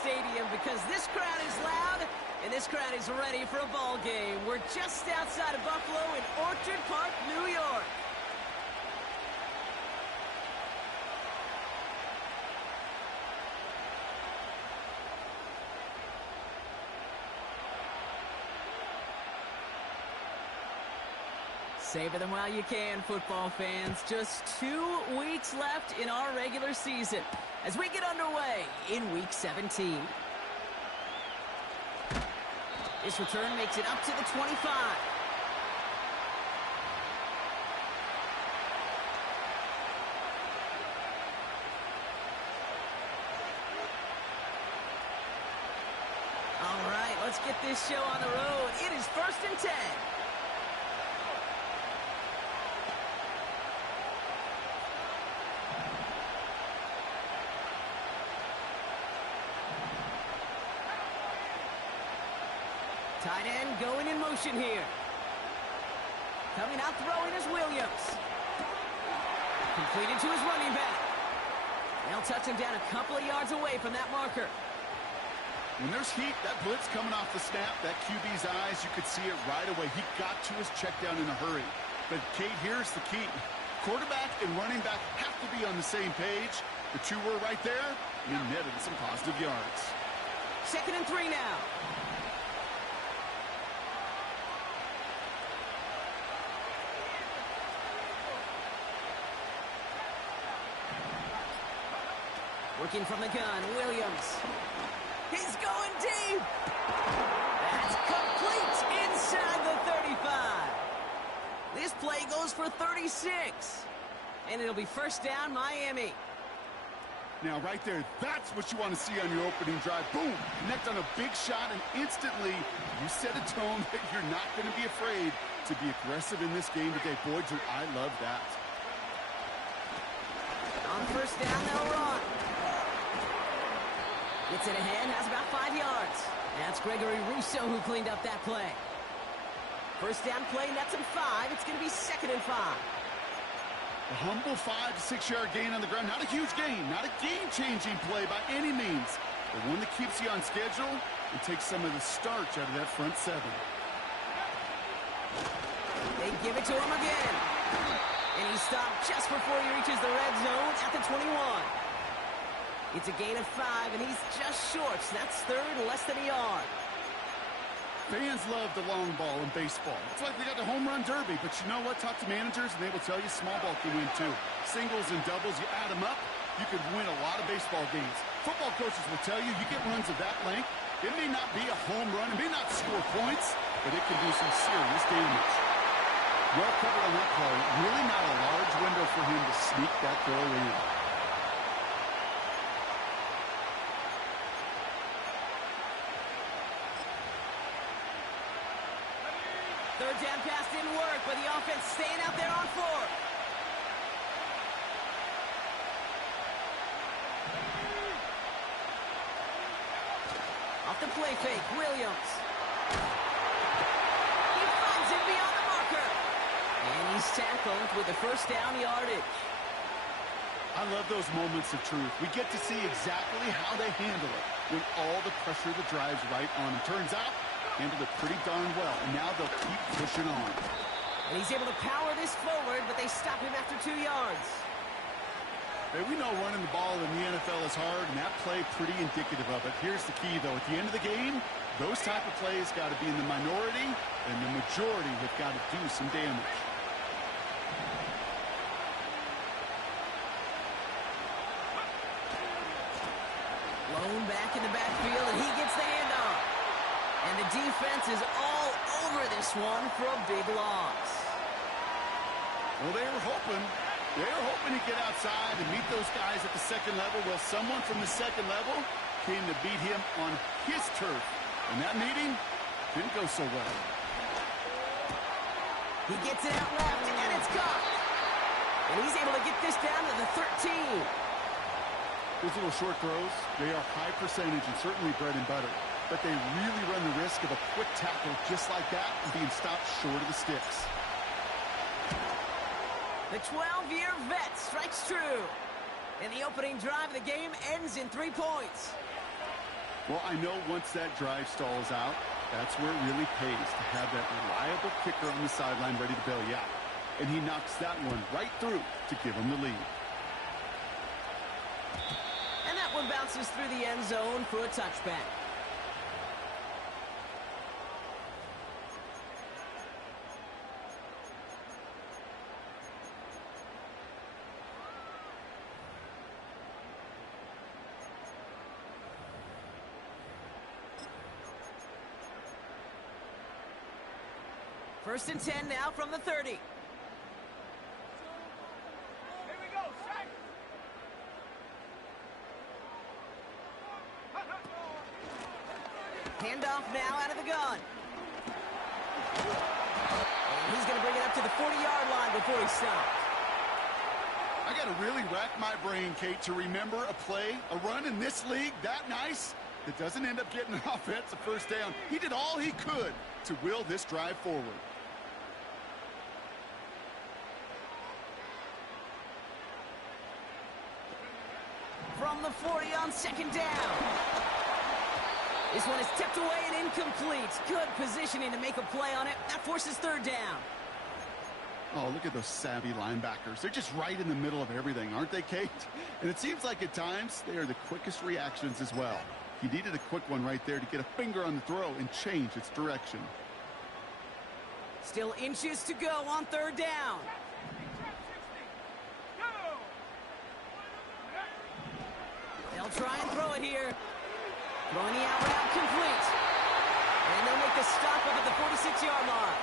stadium because this crowd is loud and this crowd is ready for a ball game. We're just outside of Buffalo in Orchard Park, New York. Savor them while you can, football fans. Just 2 weeks left in our regular season as we get underway in Week 17. This return makes it up to the 25. All right, let's get this show on the road. It is 1st and 10. Tight end going in motion here. Coming out throwing is Williams. Completed to his running back. They'll touch him down a couple of yards away from that marker. When there's heat, that blitz coming off the snap, that QB's eyes, you could see it right away. He got to his check down in a hurry. But, Kate, here's the key. Quarterback and running back have to be on the same page. The two were right there, and he netted some positive yards. 2nd and 3 now. Working from the gun, Williams. He's going deep. That's complete inside the 35. This play goes for 36. And it'll be 1st down, Miami. Now, right there, that's what you want to see on your opening drive. Boom! Connect on a big shot, and instantly you set a tone that you're not going to be afraid to be aggressive in this game today. Boy, do I love that. On 1st down, they'll run. Gets it ahead, has about 5 yards. That's Gregory Rousseau who cleaned up that play. 1st down play, nets him 5. It's going to be 2nd and 5. A humble 5 to 6 yard gain on the ground. Not a huge gain, not a game-changing play by any means, but one that keeps you on schedule and takes some of the starch out of that front 7. They give it to him again. And he stopped just before he reaches the red zone at the 21. It's a gain of 5, and he's just short. So that's 3rd and less than a yard. Fans love the long ball in baseball. It's like they got the home run derby, but you know what? Talk to managers, and they will tell you small ball can win too. Singles and doubles, you add them up, you could win a lot of baseball games. Football coaches will tell you, you get runs of that length, it may not be a home run, it may not score points, but it can do some serious damage. Well covered on that play. Really not a large window for him to sneak that throw in. 3rd down pass didn't work, but the offense staying out there on 4th. Off the play fake, Williams. He finds him beyond the marker. And he's tackled with the 1st down yardage. I love those moments of truth. We get to see exactly how they handle it when all the pressure that drives right on them. Turns out, handled it pretty darn well, and now they'll keep pushing on. And he's able to power this forward, but they stop him after 2 yards. Hey, we know running the ball in the NFL is hard, and that play pretty indicative of it. Here's the key, though. At the end of the game, those type of plays got to be in the minority, and the majority have got to do some damage. Lone back in the backfield, and he gets the handoff. And the defense is all over this one for a big loss. Well, they were hoping to get outside and meet those guys at the 2nd level. Well, someone from the 2nd level came to beat him on his turf. And that meeting didn't go so well. He gets it out left, and it's caught. And he's able to get this down to the 13. Those little short throws, they are high percentage and certainly bread and butter. But they really run the risk of a quick tackle just like that and being stopped short of the sticks. The 12-year vet strikes true. And the opening drive of the game ends in 3 points. Well, I know once that drive stalls out, that's where it really pays to have that reliable kicker on the sideline ready to bail you out. And he knocks that one right through to give him the lead. And that one bounces through the end zone for a touchback. First and 10 now from the 30. Here we go, Shaq. Handoff now out of the gun. And he's going to bring it up to the 40-yard line before he stops. I got to really rack my brain, Kate, to remember a play, a run in this league that nice that doesn't end up getting an offensive first down. He did all he could to will this drive forward. From the 40 on second down. This one is tipped away and incomplete. Good positioning to make a play on it. That forces third down. Oh, look at those savvy linebackers. They're just right in the middle of everything, aren't they, Kate? And it seems like at times they are the quickest reactions as well. He needed a quick one right there to get a finger on the throw and change its direction. Still inches to go on third down. They'll try and throw it here. Throwing the out route complete. And they'll make the stop up at the 46-yard line.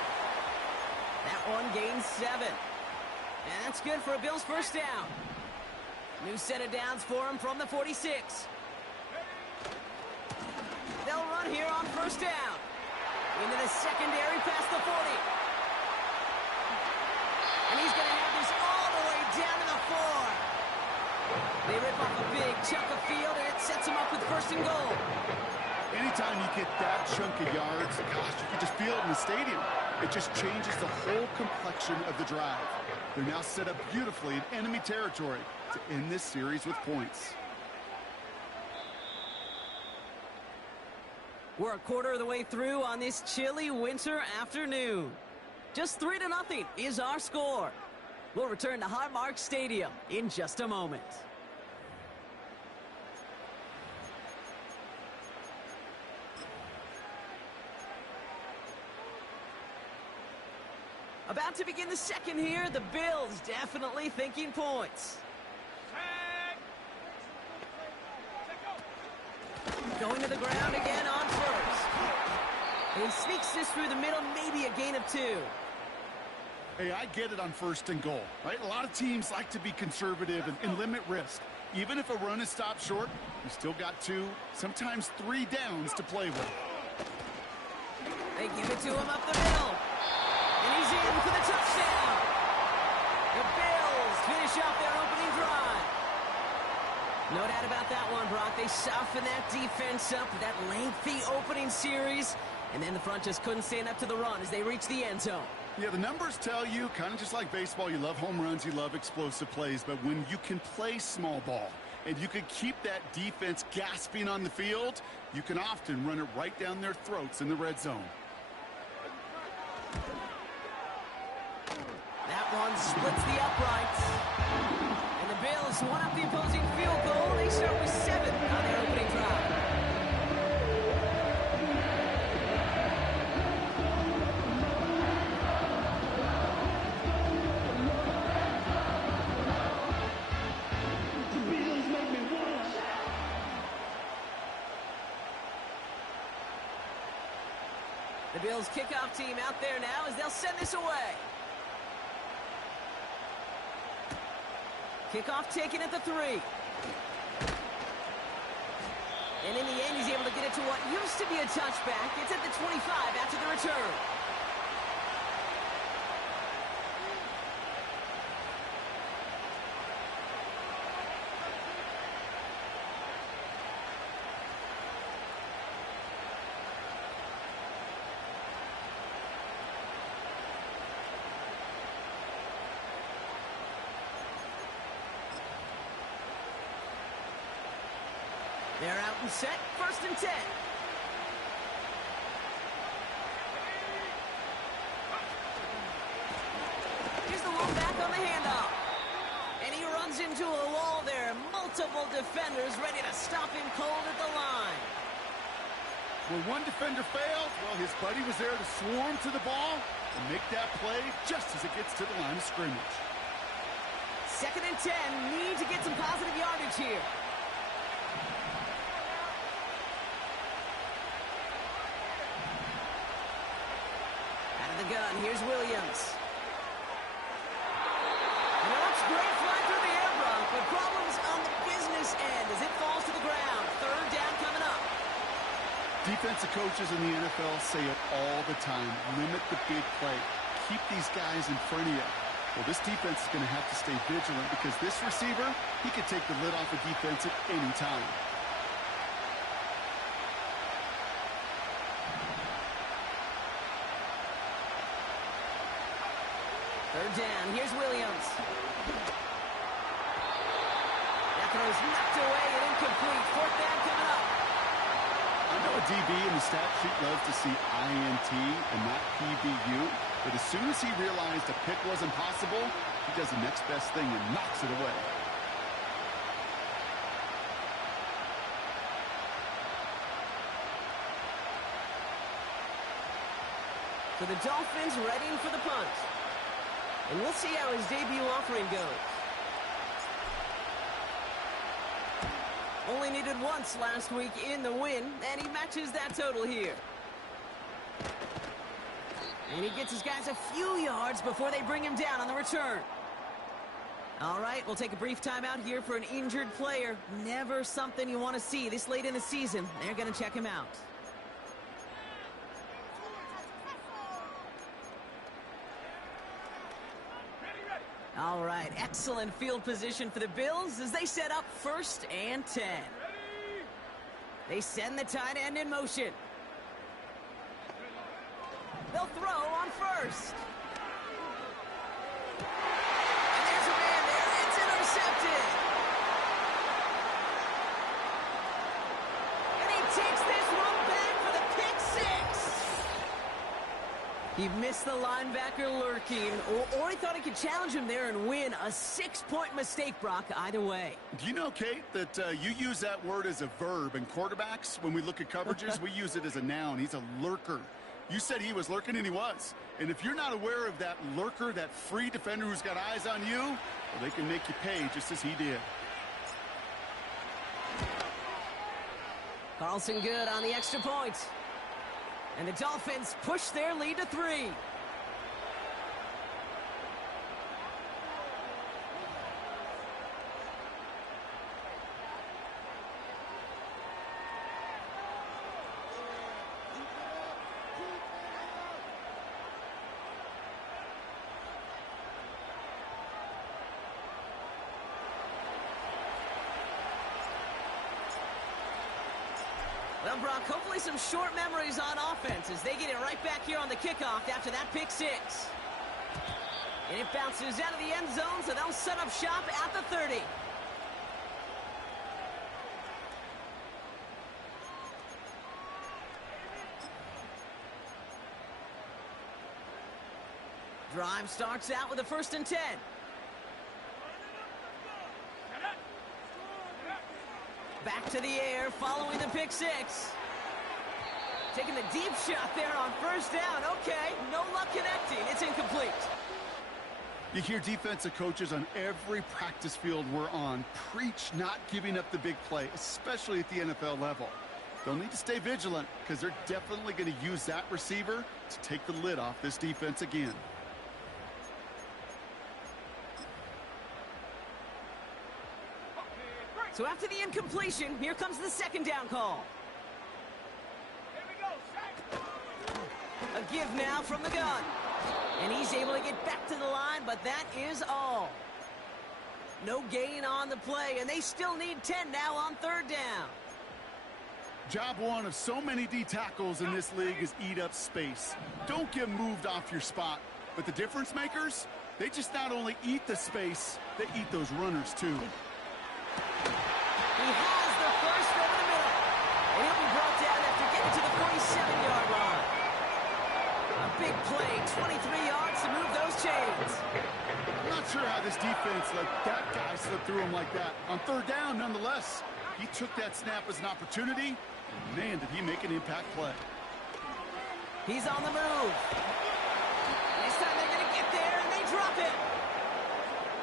That one gains 7. And that's good for a Bills first down. New set of downs for him from the 46. They'll run here on first down. Into the secondary past the 40. And he's going to have this all the way down to the 4. They rip off a big chunk of field, and it sets him up with first and goal. Anytime you get that chunk of yards, gosh, you can just feel it in the stadium. It just changes the whole complexion of the drive. They're now set up beautifully in enemy territory to end this series with points. We're a quarter of the way through on this chilly winter afternoon. Just 3-0 is our score. We'll return to Highmark Stadium in just a moment. About to begin the second here, the Bills definitely thinking points. Going to the ground again on first. And he sneaks this through the middle, maybe a gain of 2. Hey, I get it on first and goal, right? A lot of teams like to be conservative and limit risk. Even if a run is stopped short, you still got 2, sometimes 3 downs to play with. They give it to him up the middle. And he's in for the touchdown. The Bills finish off their opening drive. No doubt about that one, Brock. They softened that defense up with that lengthy opening series. And then the front just couldn't stand up to the run as they reached the end zone. Yeah, the numbers tell you, kind of just like baseball, you love home runs, you love explosive plays, but when you can play small ball and you can keep that defense gasping on the field, you can often run it right down their throats in the red zone. That one splits the uprights. And the Bills one up the opposing field goal. They start with 7 on their opening drive. The Bills kickoff team out there now as they'll send this away. Kickoff taken at the 3. And in the end, he's able to get it to what used to be a touchback. It's at the 25 after the return. They're out and set, 1st and 10. Here's the one back on the handoff. And he runs into a wall there. Multiple defenders ready to stop him cold at the line. Where one defender failed, well, his buddy was there to swarm to the ball and make that play just as it gets to the line of scrimmage. 2nd and 10, need to get some positive yardage here. Out of the gun, here's Williams. And it looks great flying through the air, Brock, but problems on the business end as it falls to the ground. 3rd down coming up. Defensive coaches in the NFL say it all the time. Limit the big play. Keep these guys in front of you. Well, this defense is going to have to stay vigilant because this receiver, he can take the lid off a defense at any time. Third down, here's Williams. That throw's knocked away and incomplete. 4th down coming up. I know a DB in the stat sheet loves to see INT and not PBU, but as soon as he realized a pick wasn't possible, he does the next best thing and knocks it away. So the Dolphins readying for the punt. And we'll see how his debut offering goes. Only needed once last week in the win, and he matches that total here. And he gets his guys a few yards before they bring him down on the return. All right, we'll take a brief timeout here for an injured player. Never something you want to see this late in the season. They're going to check him out. All right, excellent field position for the Bills as they set up 1st and 10. They send the tight end in motion. They'll throw on 1st. And there's a man there. It's intercepted. And he takes this one back for the pick 6. He missed the linebacker lurking, or he thought he could challenge him there and win. A 6-point mistake, Brock, either way. Do you know, Kate, that you use that word as a verb in quarterbacks? When we look at coverages, we use it as a noun. He's a lurker. You said he was lurking, and he was. And if you're not aware of that lurker, that free defender who's got eyes on you, well, they can make you pay just as he did. Carlson good on the extra point. And the Dolphins push their lead to 3. Well, Brock, hopefully some short memories on offense as they get it right back here on the kickoff after that pick 6. And it bounces out of the end zone, so they'll set up shop at the 30. Drive starts out with a 1st and 10. Back to the air following the pick 6. Taking the deep shot there on 1st down. Okay, no luck connecting. It's incomplete. You hear defensive coaches on every practice field we're on preach not giving up the big play, especially at the NFL level. They'll need to stay vigilant because they're definitely going to use that receiver to take the lid off this defense again. So after the incompletion, here comes the 2nd down call. Here we go, sack. A give now from the gun. And he's able to get back to the line, but that is all. No gain on the play, and they still need 10 now on 3rd down. Job one of so many D tackles in this league is eat up space. Don't get moved off your spot. But the difference makers, they just not only eat the space, they eat those runners too. He has the first over the Big play, 23 yards to move those chains. I'm not sure how this defense let that guy slip through him like that. On third down, nonetheless, he took that snap as an opportunity, and man, did he make an impact play. He's on the move. This time they're going to get there, and they drop it.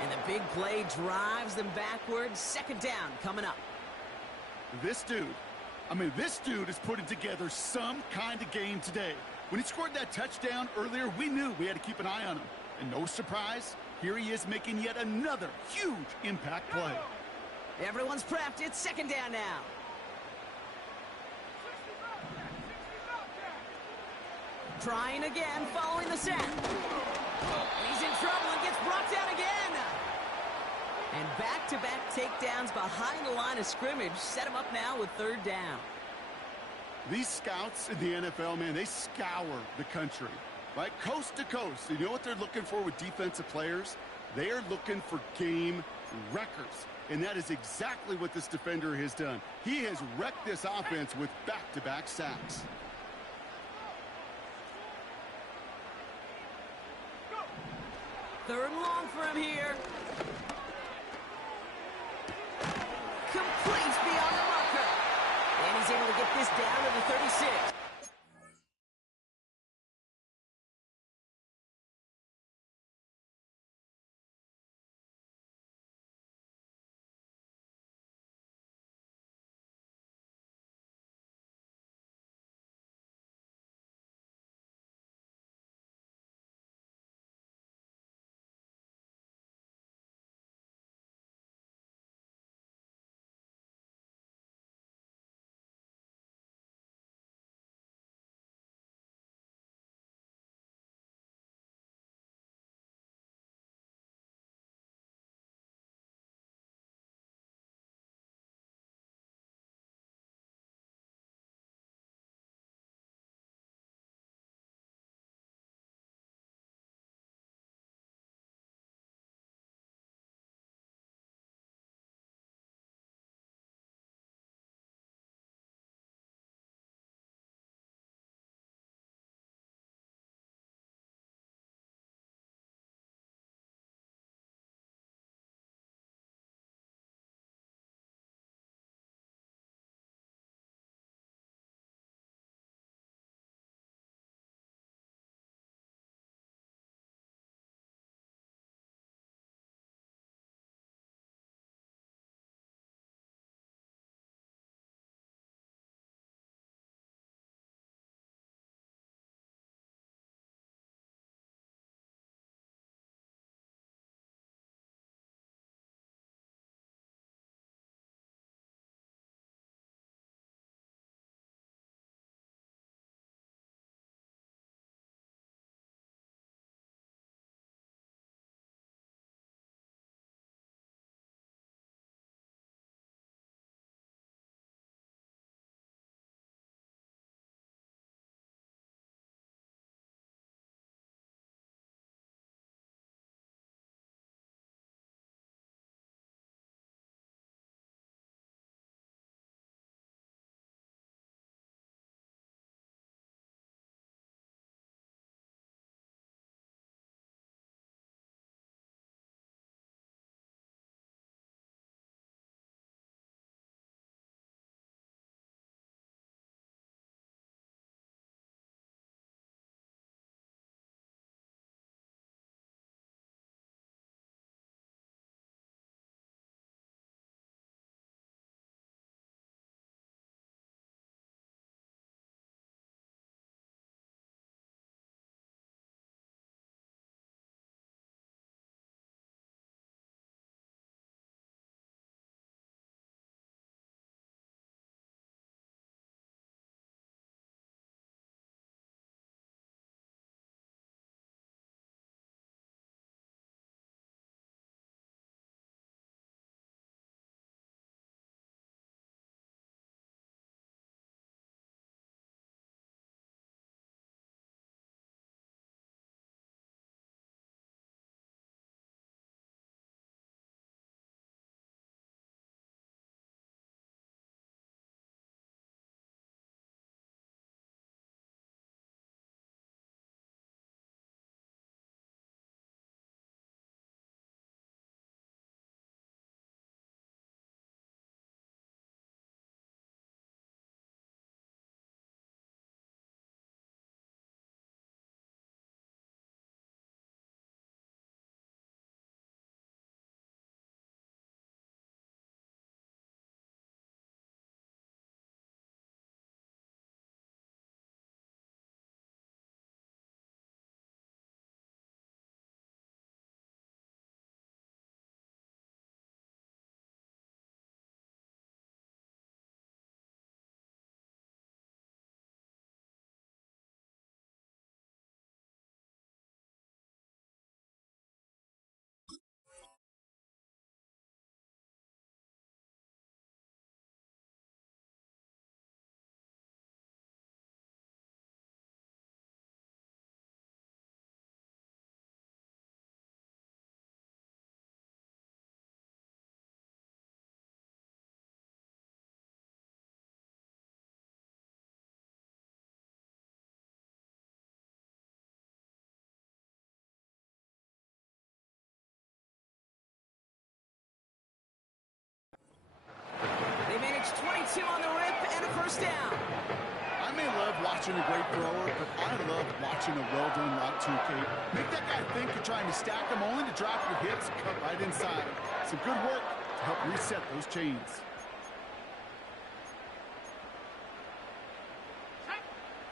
And the big play drives them backwards. Second down coming up. This dude is putting together some kind of game today. When he scored that touchdown earlier, we knew we had to keep an eye on him. And no surprise, here he is making yet another huge impact play. Everyone's prepped. It's second down now. Trying again, following the sack. And he's in trouble and gets brought down again. And back-to-back takedowns behind the line of scrimmage set him up now with third down. These scouts in the NFL, man, they scour the country, right? Coast to coast. You know what they're looking for with defensive players? They are looking for game wreckers. And that is exactly what this defender has done. He has wrecked this offense with back-to-back sacks. Third and long for him here. Completes beyond the marker. And he's able to get this down to the 36. first down. I may love watching a great thrower, but I love watching a well-done route too, Kate. Make that guy think you're trying to stack him only to drop your hips, cut right inside. Some good work to help reset those chains.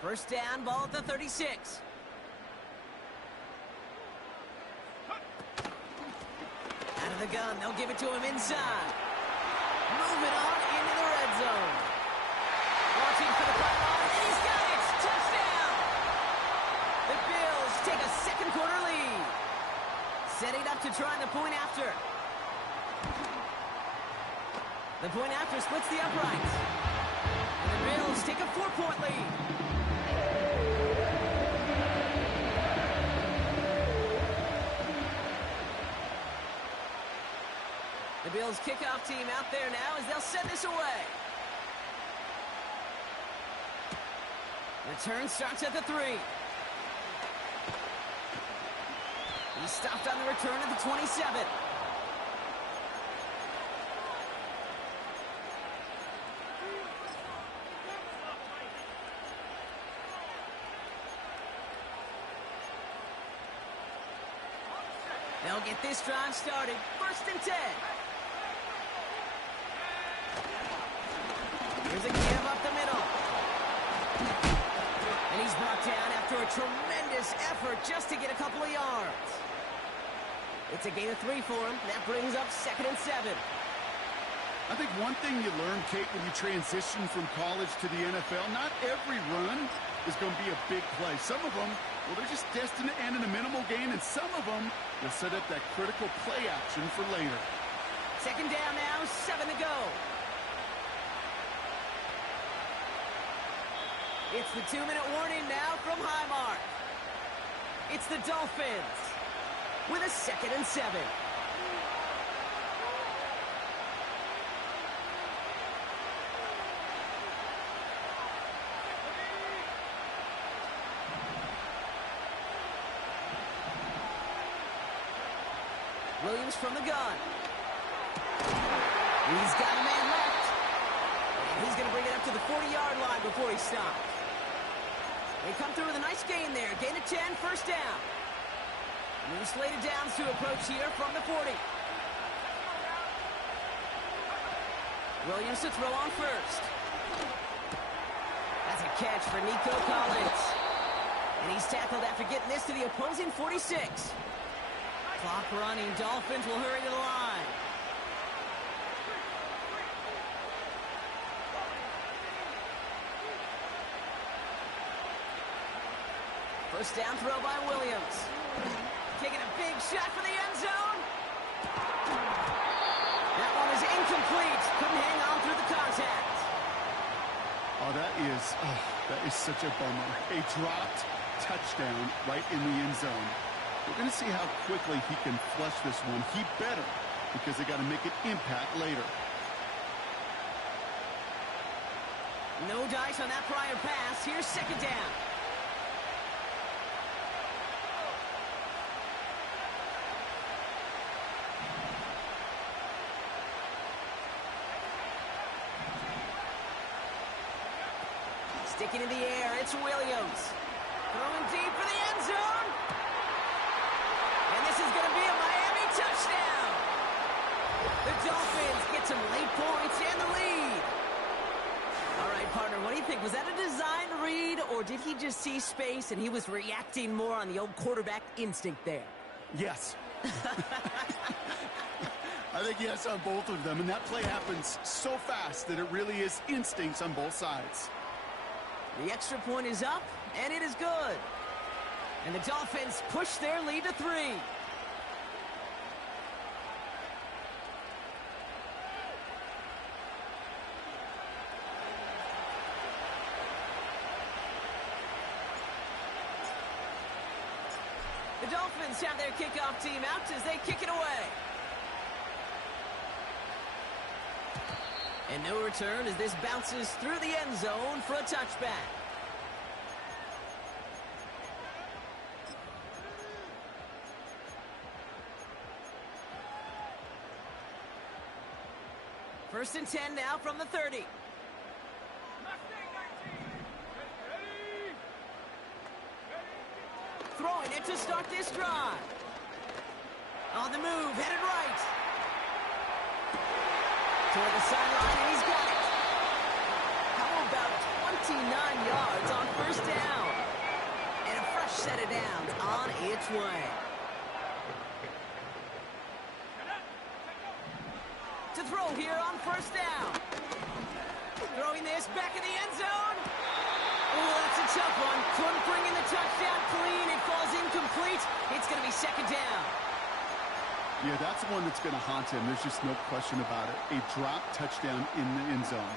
First down, ball at the 36. Out of the gun, they'll give it to him inside. Moving on into the red zone. Watching for the pylon, and he's got it! Touchdown! The Bills take a second quarter lead. Setting up to try the point after. The point after splits the uprights. And the Bills take a 4-point lead. The Bills kickoff team out there now as they'll send this away. Return starts at the 3. He stopped on the return at the 27. They'll get this drive started. First and 10. Here's a give up the middle. And he's brought down after a tremendous effort just to get a couple of yards. It's a gain of 3 for him. That brings up second and 7. I think one thing you learn, Kate, when you transition from college to the NFL, not every run is going to be a big play. Some of them, well, they're just destined to end in a minimal gain, and some of them will set up that critical play action for later. Second down now, 7 to go. It's the 2-minute warning now from Highmark. It's the Dolphins with a second and 7. Williams from the gun. He's got a man left. And he's going to bring it up to the 40-yard line before he stops. They come through with a nice gain there. Gain of 10, first down. New slated downs to approach here from the 40. Williams to throw on first. That's a catch for Nico Collins. And he's tackled after getting this to the opposing 46. Clock running. Dolphins will hurry to the line. First down throw by Williams. Taking a big shot for the end zone. That one is incomplete. Couldn't hang on through the contact. Oh, that is such a bummer. A dropped touchdown right in the end zone. We're going to see how quickly he can flush this one. He better, because they got to make an impact later. No dice on that prior pass. Here's second down. Sticking in the air, it's Williams. Throwing deep for the end zone. And this is going to be a Miami touchdown. The Dolphins get some late points and the lead. All right, partner, what do you think? Was that a design read, or did he just see space and he was reacting more on the old quarterback instinct there? Yes. I think yes on both of them, and that play happens so fast that it really is instincts on both sides. The extra point is up, and it is good. And the Dolphins push their lead to 3. The Dolphins have their kickoff team out as they kick it away. And no return as this bounces through the end zone for a touchback. First and 10 now from the 30. throwing it to start this drive. On the move, headed right. Toward the sideline, and he's got it. How about 29 yards on first down? And a fresh set of downs on its way. To throw here on first down. Throwing this back in the end zone. Oh, that's a tough one. Couldn't bring in the touchdown clean. It falls incomplete. It's going to be second down. Yeah, that's one that's going to haunt him. There's just no question about it. A drop touchdown in the end zone.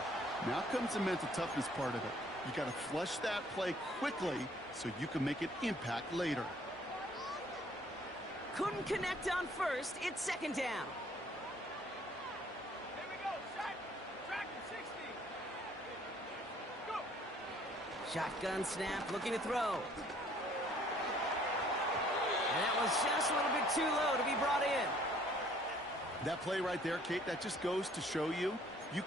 Now comes the mental toughness part of it. You got to flush that play quickly so you can make an impact later. Couldn't connect on first. It's second down. Here we go. Sack. Track and 60. Go. Shotgun snap, looking to throw. And that was just a little bit too low to be brought in. That play right there, Kate, that just goes to show you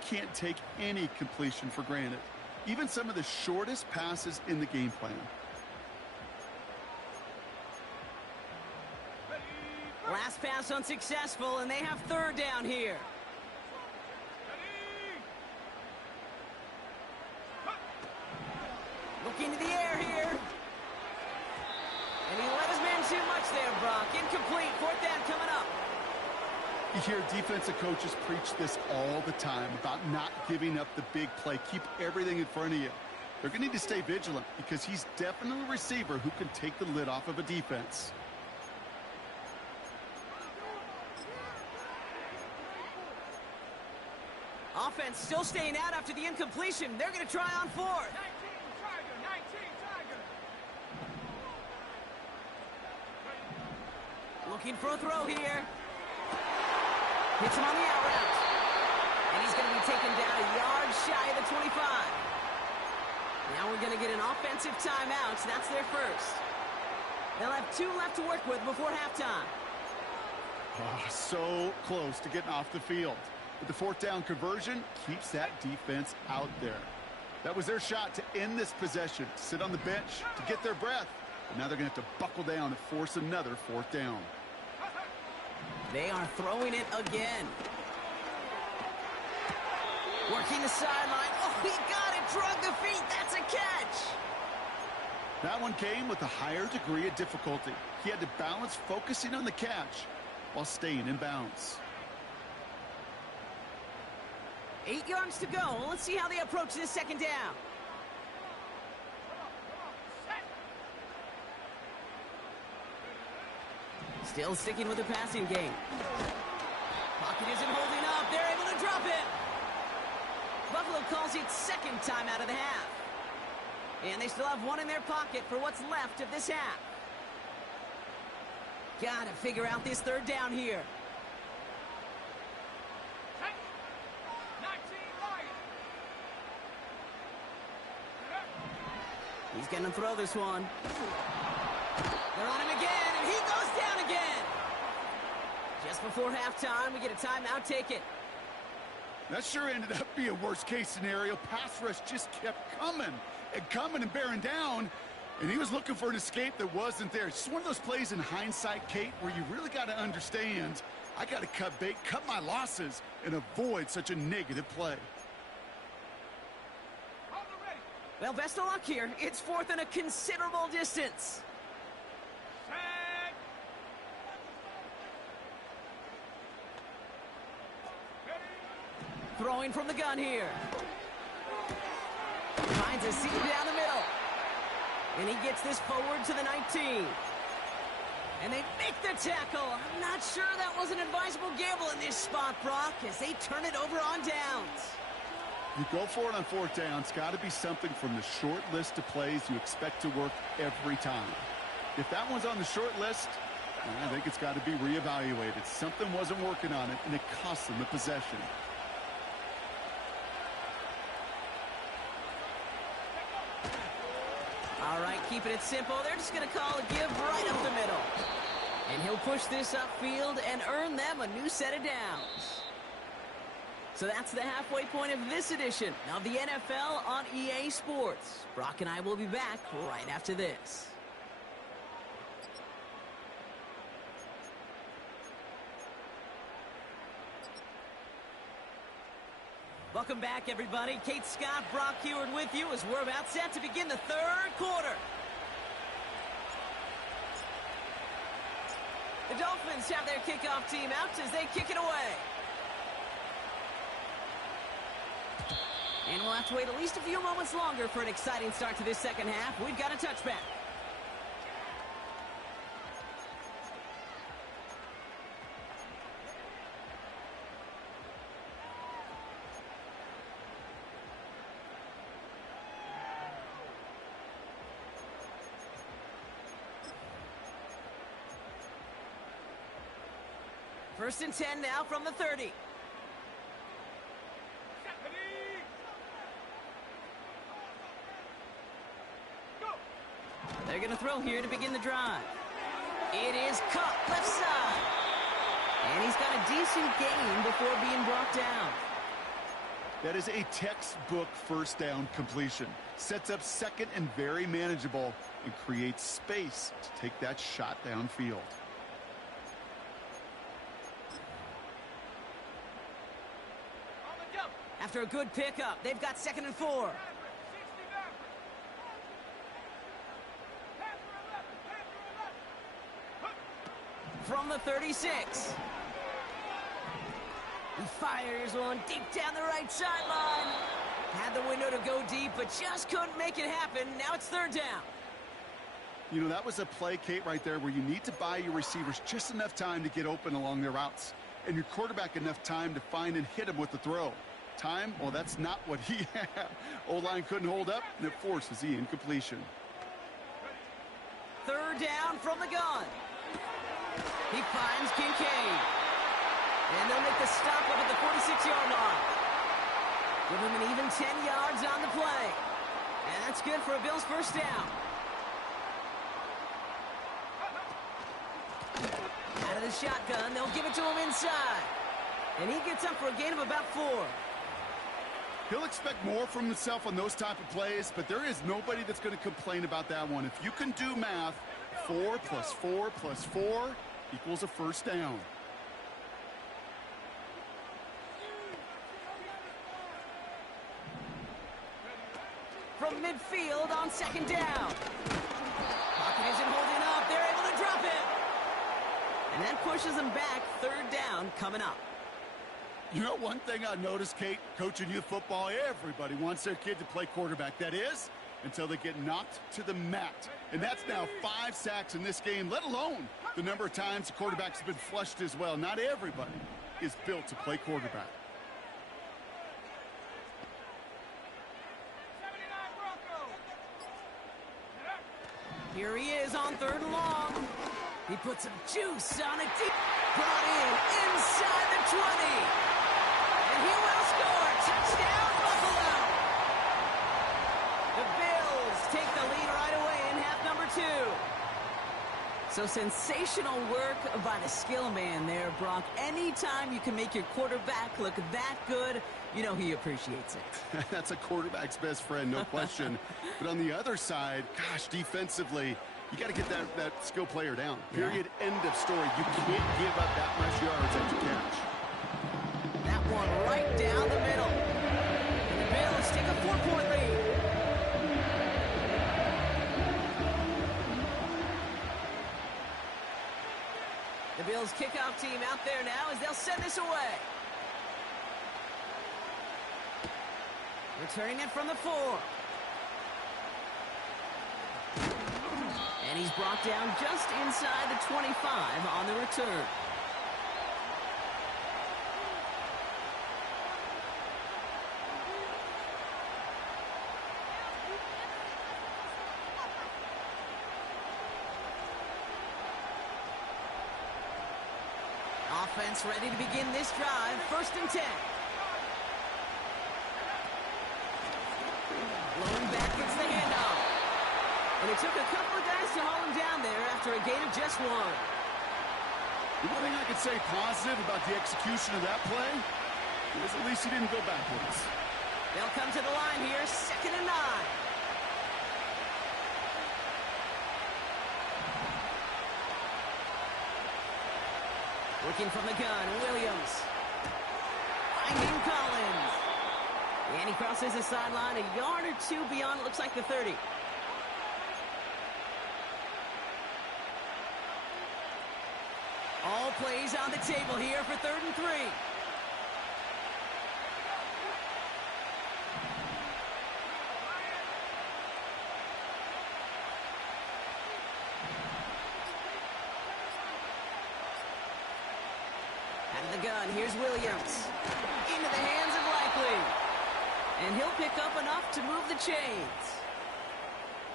can't take any completion for granted. Even some of the shortest passes in the game plan. Last pass unsuccessful, and they have third down here. Looking to the air here. And he let his man too much there, Brock. Incomplete. Fourth down coming up. You hear defensive coaches preach this all the time about not giving up the big play. Keep everything in front of you. They're going to need to stay vigilant because he's definitely a receiver who can take the lid off of a defense. Offense still staying out after the incompletion. They're going to try on fourth. 19 Tiger. 19 Tiger. Looking for a throw here. Hits him on the out route. And he's going to be taken down a yard shy of the 25. Now we're going to get an offensive timeout. That's their first. They'll have 2 left to work with before halftime. Oh, so close to getting off the field. But the fourth down conversion keeps that defense out there. That was their shot to end this possession. Sit on the bench to get their breath. But now they're going to have to buckle down and force another fourth down. They are throwing it again. Working the sideline. Oh, he got it. Drug the feet. That's a catch. That one came with a higher degree of difficulty. He had to balance focusing on the catch while staying in bounds. 8 yards to go. Let's see how they approach this second down. Still sticking with the passing game. Pocket isn't holding up. They're able to drop it. Buffalo calls it second time out of the half. And they still have one in their pocket for what's left of this half. Gotta figure out this third down here. 19 Lions. He's gonna throw this one. They're on him again, and he goes down again. Just before halftime, we get a timeout taken. That sure ended up being a worst-case scenario. Pass rush just kept coming and bearing down, and he was looking for an escape that wasn't there. It's just one of those plays in hindsight, Kate, where you really got to understand, I got to cut bait, cut my losses, and avoid such a negative play. Well, best of luck here. It's fourth and a considerable distance. Sack. Throwing from the gun here. Finds a seam down the middle. And he gets this forward to the 19. And they make the tackle. I'm not sure that was an advisable gamble in this spot, Brock, as they turn it over on downs. You go for it on fourth down. It's got to be something from the short list of plays you expect to work every time. If that one's on the short list, I think it's got to be reevaluated. Something wasn't working on it, and it cost them the possession. All right, keeping it simple. They're just going to call a give right up the middle. And he'll push this upfield and earn them a new set of downs. So that's the halfway point of this edition of the NFL on EA Sports. Brock and I will be back right after this. Welcome back, everybody. Kate Scott, Brock Heward with you as we're about set to begin the third quarter. The Dolphins have their kickoff team out as they kick it away. And we'll have to wait at least a few moments longer for an exciting start to this second half. We've got a touchback. First and 10 now from the 30. They're going to throw here to begin the drive. It is caught left side. And he's got a decent gain before being brought down. That is a textbook first down completion. Sets up second and very manageable and creates space to take that shot downfield. After a good pickup, they've got 2nd and 4. From the 36. He fires one deep down the right sideline. Had the window to go deep, but just couldn't make it happen. Now it's 3rd down. You know, that was a play, Kate, right there where you need to buy your receivers just enough time to get open along their routes. And your quarterback enough time to find and hit him with the throw. Time? Well, that's not what he had. O-line couldn't hold up, and it forces the incompletion. 3rd down from the gun. He finds Kincaid. And they'll make the stop up at the 46-yard line. Give him an even 10 yards on the play. And that's good for a Bills first down. Out of the shotgun, they'll give it to him inside. And he gets up for a gain of about 4. He'll expect more from himself on those type of plays, but there is nobody that's going to complain about that one. If you can do math, 4 plus 4 plus 4 equals a first down. From midfield on 2nd down. Pocket isn't holding up. They're able to drop it. And that pushes them back. 3rd down coming up. You know, one thing I noticed, Kate, coaching youth football, everybody wants their kid to play quarterback. That is, until they get knocked to the mat. And that's now 5 sacks in this game, let alone the number of times the quarterbacks have been flushed as well. Not everybody is built to play quarterback. Here he is on 3rd and long. He puts some juice on it deep. Brought in inside the 20. And he will score. Touchdown, Buffalo. The Bills take the lead right away in half number 2. So sensational work by the skill man there, Brock. Anytime you can make your quarterback look that good, you know he appreciates it. That's a quarterback's best friend, no question. But on the other side, gosh, defensively, you got to get that skill player down. Period. Yeah. End of story. You can't give up that much yards after catch. That one right down the middle. And the Bills take a 4-point lead. The Bills kickoff team out there now as they'll send this away. Returning it from the 4. And he's brought down just inside the 25 on the return. Offense ready to begin this drive. 1st and 10. Blowing back gets the handoff. And it took a couple of guys to haul him down there after a gain of just 1. The one thing I could say positive about the execution of that play is at least he didn't go backwards. They'll come to the line here, 2nd and 9. Looking from the gun, Williams. Finding Collins. And he crosses the sideline a yard or two beyond, it looks like the 30. All plays on the table here for 3rd and 3. Out of the gun, here's Williams. Into the hands of Likely. And he'll pick up enough to move the chains.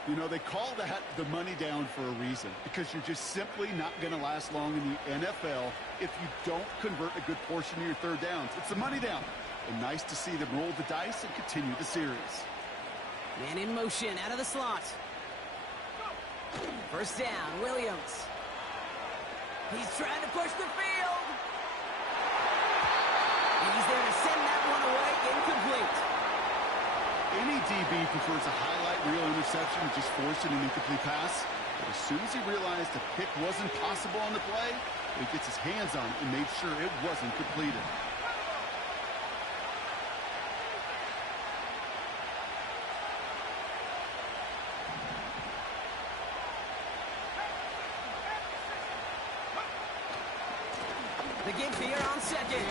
You know, they call that the money down for a reason, because you're just simply not going to last long in the NFL if you don't convert a good portion of your 3rd downs. It's the money down. And nice to see them roll the dice and continue the series. Man in motion out of the slot. 1st down, Williams. He's trying to push the field. He's there to send that one away, incomplete. Any DB prefers a highlight reel interception to just forcing an incomplete pass. But as soon as he realized a pick wasn't possible on the play, he gets his hands on it and made sure it wasn't completed. The give here on 2nd.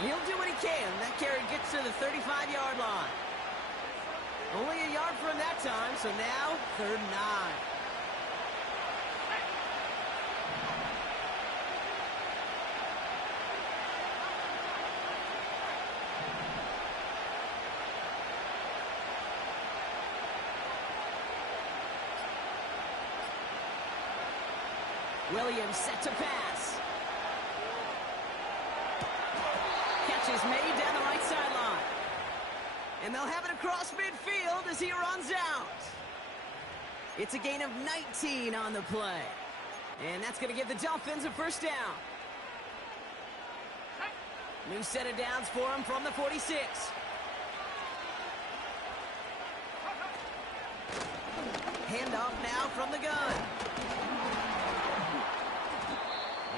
He'll do what he can. That carry gets to the 35-yard line. Only a yard from that time, so now 3rd and 9. Williams set to pass. Catch is made down the right sideline. And they'll have it across midfield as he runs out. It's a gain of 19 on the play. And that's going to give the Dolphins a 1st down. New set of downs for him from the 46. Handoff now from the gun.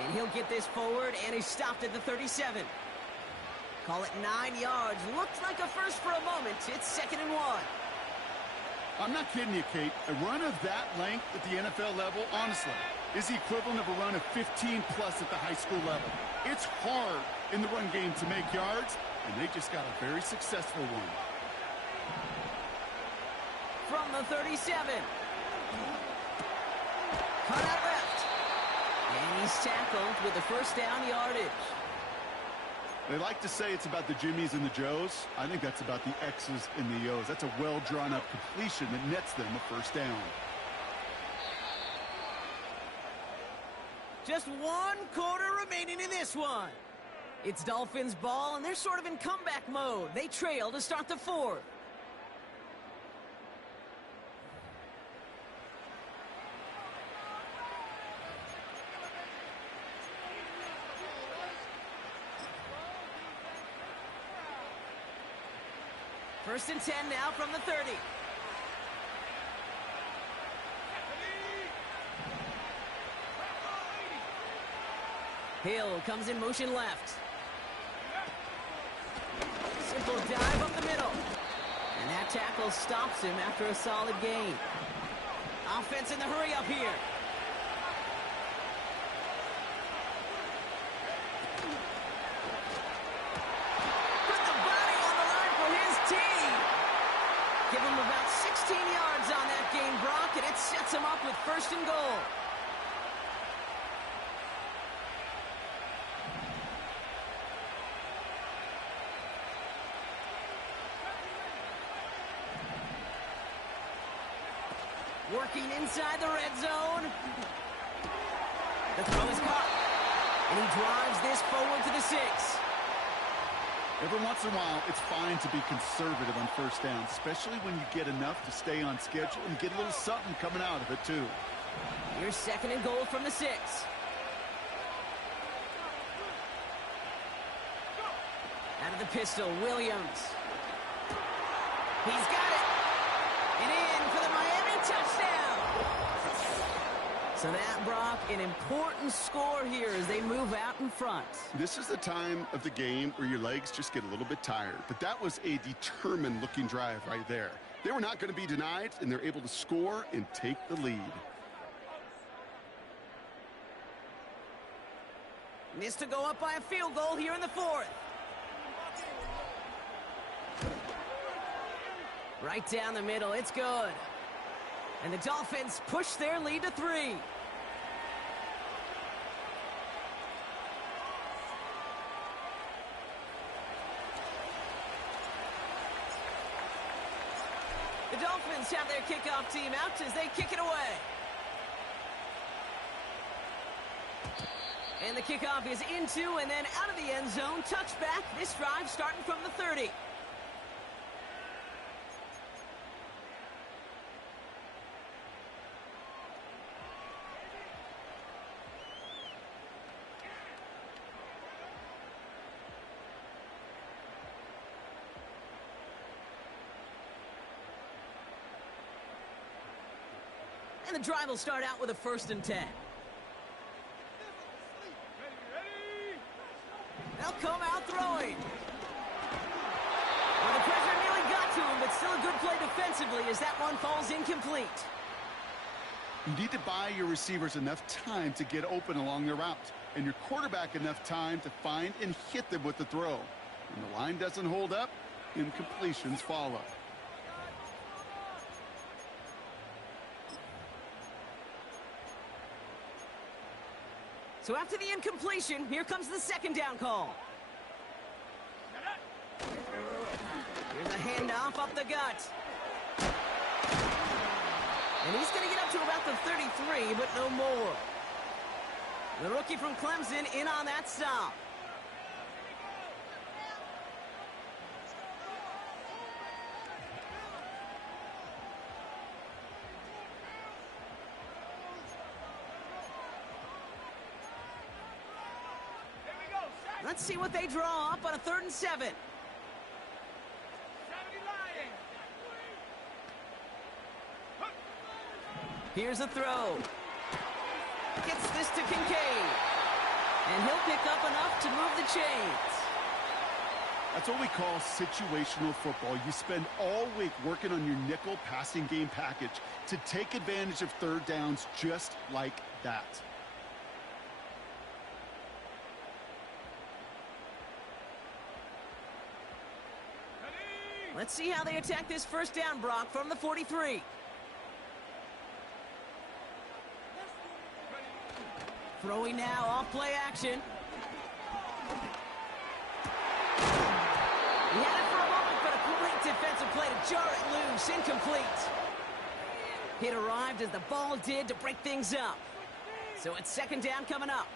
And he'll get this forward, and he's stopped at the 37. Call it 9 yards. Looks like a first for a moment. It's 2nd and 1. I'm not kidding you, Kate. A run of that length at the NFL level, honestly, is the equivalent of a run of 15-plus at the high school level. It's hard in the run game to make yards, and they just got a very successful one. From the 37. Cut out left. And he's tackled with the 1st down yardage. They like to say it's about the Jimmies and the Joes. I think that's about the X's and the O's. That's a well-drawn-up completion that nets them a 1st down. Just 1 quarter remaining in this one. It's Dolphins ball, and they're sort of in comeback mode. They trail to start the 4th. First and 10 now from the 30. Hill comes in motion left. Simple dive up the middle. And that tackle stops him after a solid gain. Offense in the hurry up here. Put the body on the line for his team. Give him about 16 yards on that gain, Brock, and it sets him up with 1st and goal. Working inside the red zone. The throw is caught. And he drives this forward to the 6. Every once in a while, it's fine to be conservative on 1st down, especially when you get enough to stay on schedule and get a little something coming out of it, too. Here's 2nd and goal from the 6. Out of the pistol, Williams. He's got it. And in for the Miami touchdown. So that, Brock, an important score here as they move out in front. This is the time of the game where your legs just get a little bit tired. But that was a determined-looking drive right there. They were not going to be denied, and they're able to score and take the lead. Missed to go up by a field goal here in the fourth. Right down the middle, it's good. And the Dolphins push their lead to 3. The Dolphins have their kickoff team out as they kick it away. And the kickoff is into and then out of the end zone. Touchback, this drive starting from the 30. And the drive will start out with a 1st and 10. They'll come out throwing. Well, the pressure nearly got to him, but still a good play defensively as that one falls incomplete. You need to buy your receivers enough time to get open along their route, and your quarterback enough time to find and hit them with the throw. When the line doesn't hold up, incompletions follow. So after the incompletion, here comes the 2nd down call. Here's a handoff up the gut. And he's going to get up to about the 33, but no more. The rookie from Clemson in on that stop. Let's see what they draw up on a 3rd and 7. Here's a throw. Gets this to Kincaid. And he'll pick up enough to move the chains. That's what we call situational football. You spend all week working on your nickel passing game package to take advantage of 3rd downs just like that. Let's see how they attack this 1st down, Brock, from the 43. Throwing now, off play action. He had it for a moment, but a great defensive play to jar it loose, incomplete. It arrived as the ball did to break things up. So it's 2nd down coming up.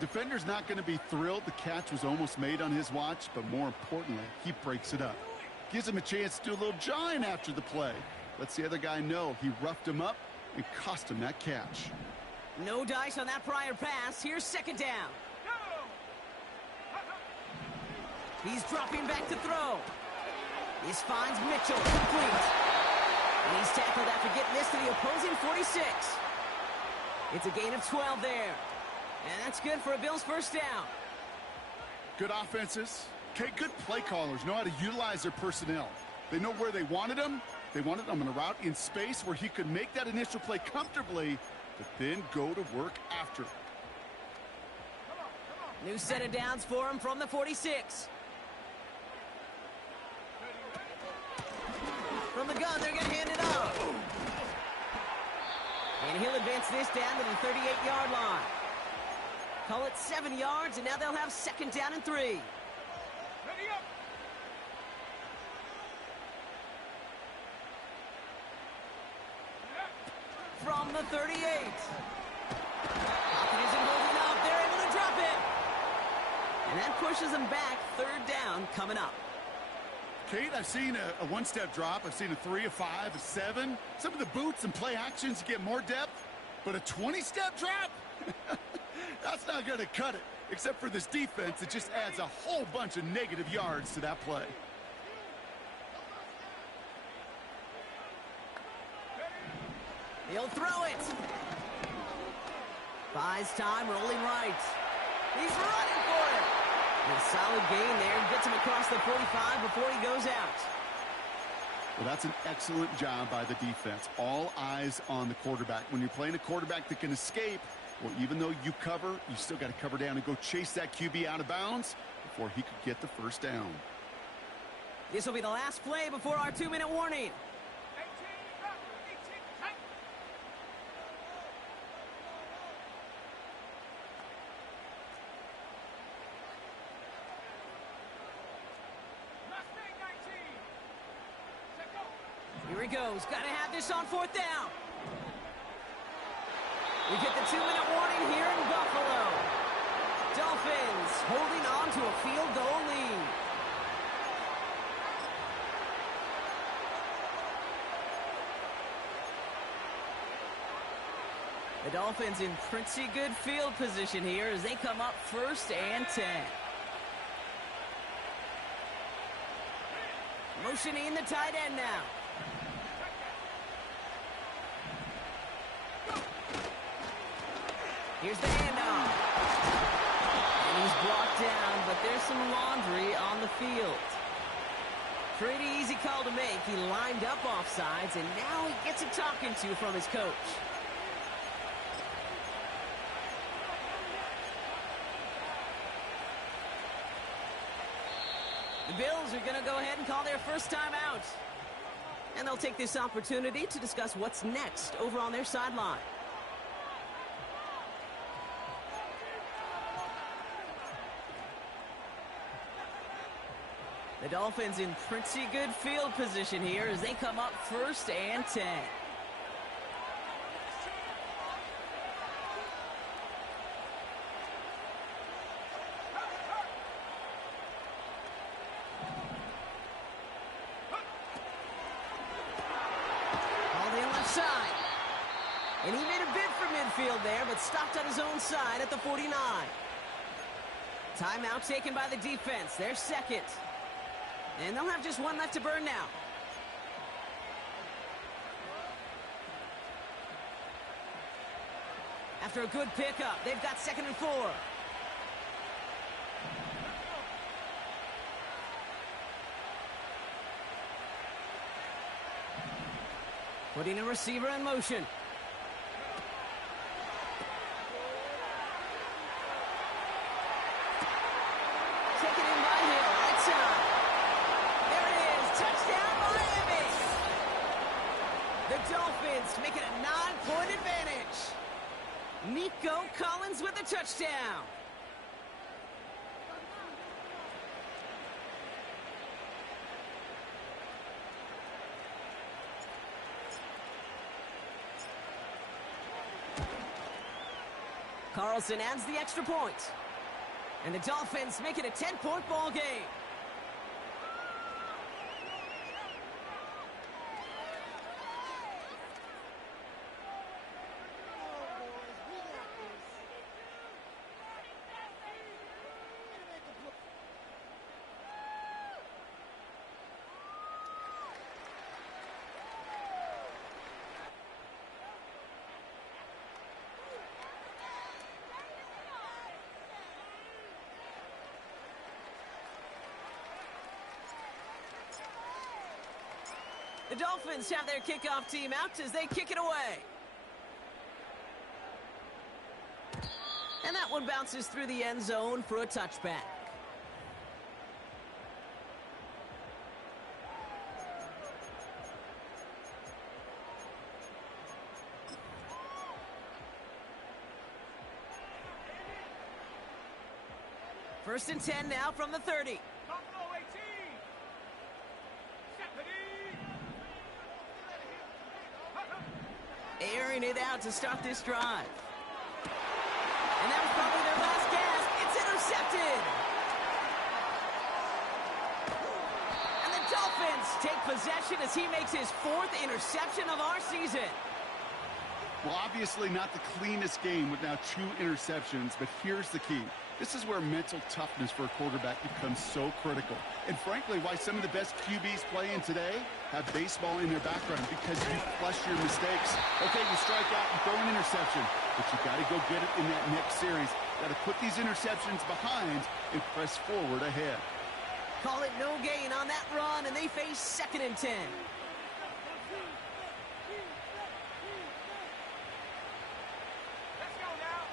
Defender's not going to be thrilled the catch was almost made on his watch, but more importantly, he breaks it up. Gives him a chance to do a little jawing after the play. Lets the other guy know he roughed him up and cost him that catch. No dice on that prior pass. Here's 2nd down. He's dropping back to throw. This finds Mitchell, complete. And he's tackled after getting this to the opposing 46. It's a gain of 12 there. And that's good for a Bills 1st down. Good offenses. Okay, good play callers know how to utilize their personnel. They know where they wanted him. They wanted him on a route in space where he could make that initial play comfortably, but then go to work after. New set of downs for him from the 46. From the gun, they're going to hand it off. And he'll advance this down to the 38-yard line. Call it 7 yards, and now they'll have 2nd down and 3. From the 38. Pocket isn't holding up. They're able to drop it. And that pushes them back. 3rd down coming up. Kate, I've seen a one-step drop. I've seen a 3, a 5, a 7. Some of the boots and play actions get more depth. But a 20-step drop? That's not going to cut it. Except for this defense, it just adds a whole bunch of negative yards to that play. He'll throw it. Buys time, rolling right. He's running for it. And a solid gain there. Gets him across the 45 before he goes out. Well, that's an excellent job by the defense. All eyes on the quarterback. When you're playing a quarterback that can escape, well, even though you cover, you still got to cover down and go chase that QB out of bounds before he could get the first down. This will be the last play before our 2-minute warning. 18 up, 18 tight. Mustang 19. Set go. Here he goes. Got to have this on 4th down. We get the 2-minute warning here in Buffalo. Dolphins holding on to a field goal lead. The Dolphins in pretty good field position here as they come up 1st and 10. Motioning the tight end now. Here's the handoff. And he's brought down, but there's some laundry on the field. Pretty easy call to make. He lined up offsides, and now he gets a talking to from his coach. The Bills are going to go ahead and call their first timeout. And they'll take this opportunity to discuss what's next over on their sideline. The Dolphins in pretty good field position here as they come up 1st and 10. Side. And he made a bid for midfield there, but stopped on his own side at the 49. Timeout taken by the defense. Their second. And they'll have just one left to burn now. After a good pickup, they've got 2nd and 4. Putting a receiver in motion. Taken in by Hill, right side. There it is, touchdown Miami. The Dolphins make it a 9-point advantage. Nico Collins with a touchdown. Carlson adds the extra point. And the Dolphins make it a 10-point ball game. The Dolphins have their kickoff team out as they kick it away. And that one bounces through the end zone for a touchback. First and 10 now from the 30. Buffalo 18. Airing it out to start this drive. And that was probably their last gasp. It's intercepted. And the Dolphins take possession as he makes his 4th interception of our season. Well, obviously not the cleanest game with now 2 interceptions, but here's the key. This is where mental toughness for a quarterback becomes so critical. And frankly, why some of the best QBs playing today have baseball in their background, because you flush your mistakes. Okay, you strike out and throw an interception, but you got to go get it in that next series. Got to put these interceptions behind and press forward ahead. Call it no gain on that run, and they face 2nd and 10. Let's go now.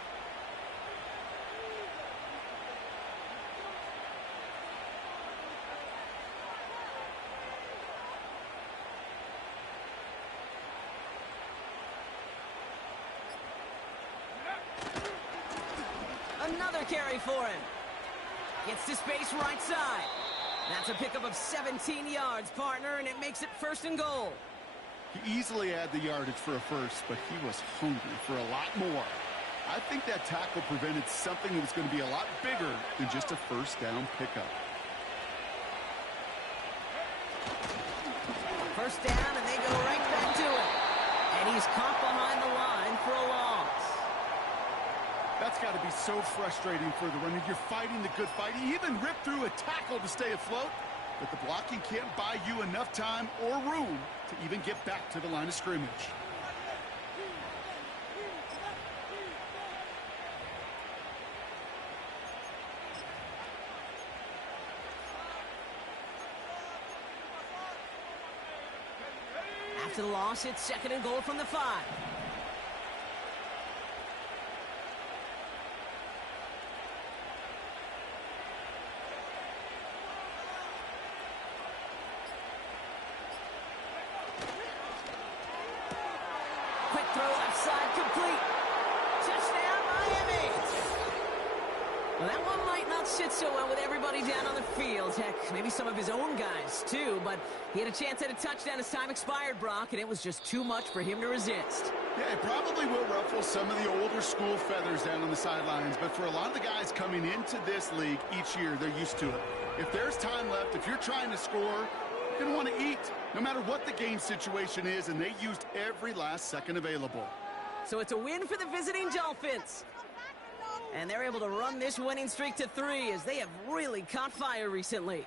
Another carry for him. Gets to space right side. That's a pickup of 17 yards, partner, and it makes it 1st and goal. He easily had the yardage for a first, but he was hungry for a lot more. I think that tackle prevented something that was going to be a lot bigger than just a 1st down pickup. 1st down, and they go right back to it. And he's caught behind the line for a loss. That's got to be so frustrating for the runner. You're fighting the good fight. He even ripped through a tackle to stay afloat, but the blocking can't buy you enough time or room to even get back to the line of scrimmage. After the loss, it's 2nd and goal from the 5. Quick throw left side, complete. Touchdown, Miami. Well, that one might not sit so well with everybody down on the field. Heck, maybe some of his own guys, too. But he had a chance at a touchdown as time expired, Brock, and it was just too much for him to resist. Yeah, it probably will ruffle some of the older school feathers down on the sidelines, but for a lot of the guys coming into this league each year, they're used to it. If there's time left, if you're trying to score, you're going to want to eat, no matter what the game situation is, and they used every last second available. So it's a win for the visiting Dolphins. And they're able to run this winning streak to 3 as they have really caught fire recently.